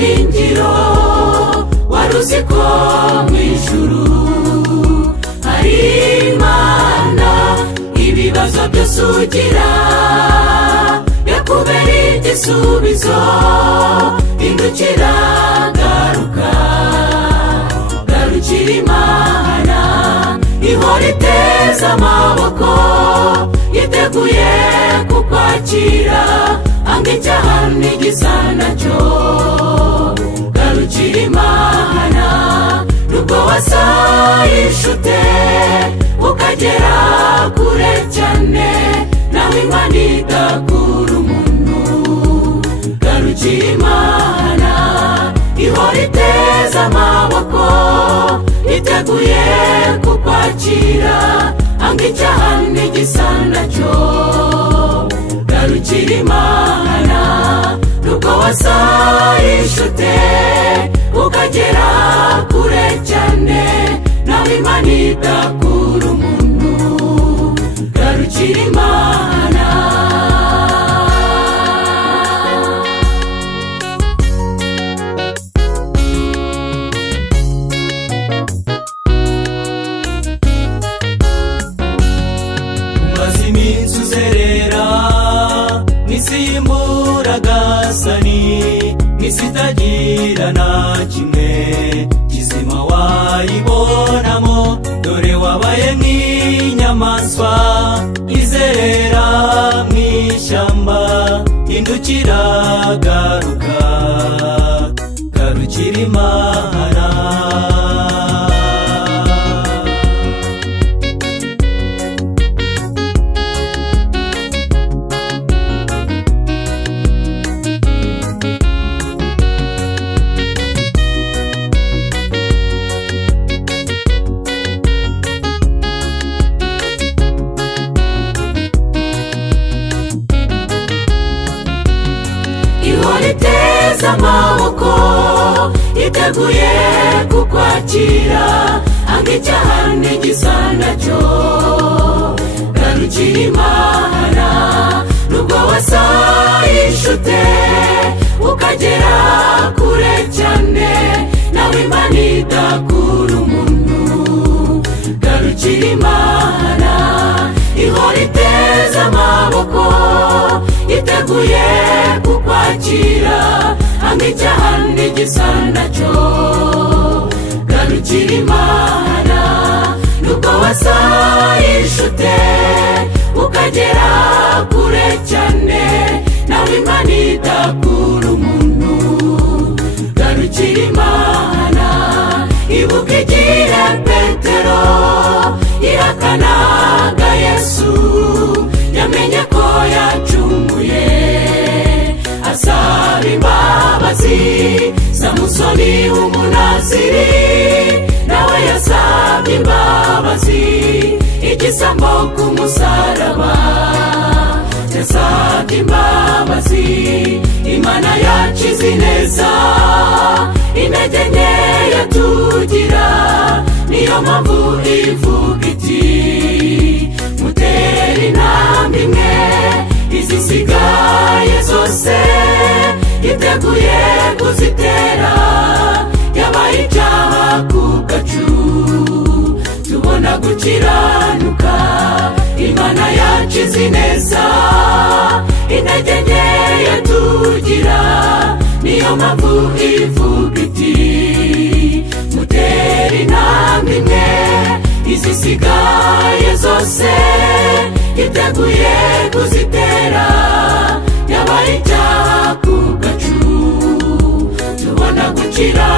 byiringiro wari uzi ko mu ijuru hari Imana ibibazo byose ugira yakubera igisubizo indukira garuka garukira Imana ihora iteza amaboko yiteguye kukwakira anga icyaha n'igisa nacyo garukira Imana nubwo wasayishute ukagera kure cyane nawe Imana idakura umuntu garukira Imana ihora iteza amaboko yiteguye kukwakira anga icyaha n'igisa nacyo garukira Imana nubwo wasayishute ukagera kure cyane nawe Imana idakura umuntu garukira Imana umaze iminsi uzerera mw'isi y'imburagasani mw'isi itagira na kimwe kizima wayibonamo dore wabaye nk'inyamaswa izerera mw'ishyamba indukira garuka garukira Imana iteza amaboko yiteguye kukwakira anga icyaha n'igisa nacyo garukira Imana nubwo wasayishute ukagera kure cyane nawe Imana idakura umuntu garukira Imana ihora iteza amaboko yiteguye kukwakira anga icyaha n'igisa nacyo garukira Imana nubwo wasayishute ukagera kure cyane nawe Imana idakura umuntu garukira Imana ibuka igihe Petero yihakanaga Yesu yamenye ko yacumuye asaba imbabazi Samusoni w'umunaziri nawe yasabye imbabazi igisambo ku musaraba yasabye imbabazi Imana yacize neza intege nkeya tugira niyo mpamvu ivuga iti mutera intambwe imwe izisigaye zose yiteguye kuzitera yabaye icyaha ku gacu tubona gukiranuka Imana yacize neza intege nkeya tugira niyo mpamvu ivuga iti mutera intambwe imwe izisigaye zose yiteguye kuzitera yabaye icyaha ku gacu tubona gukira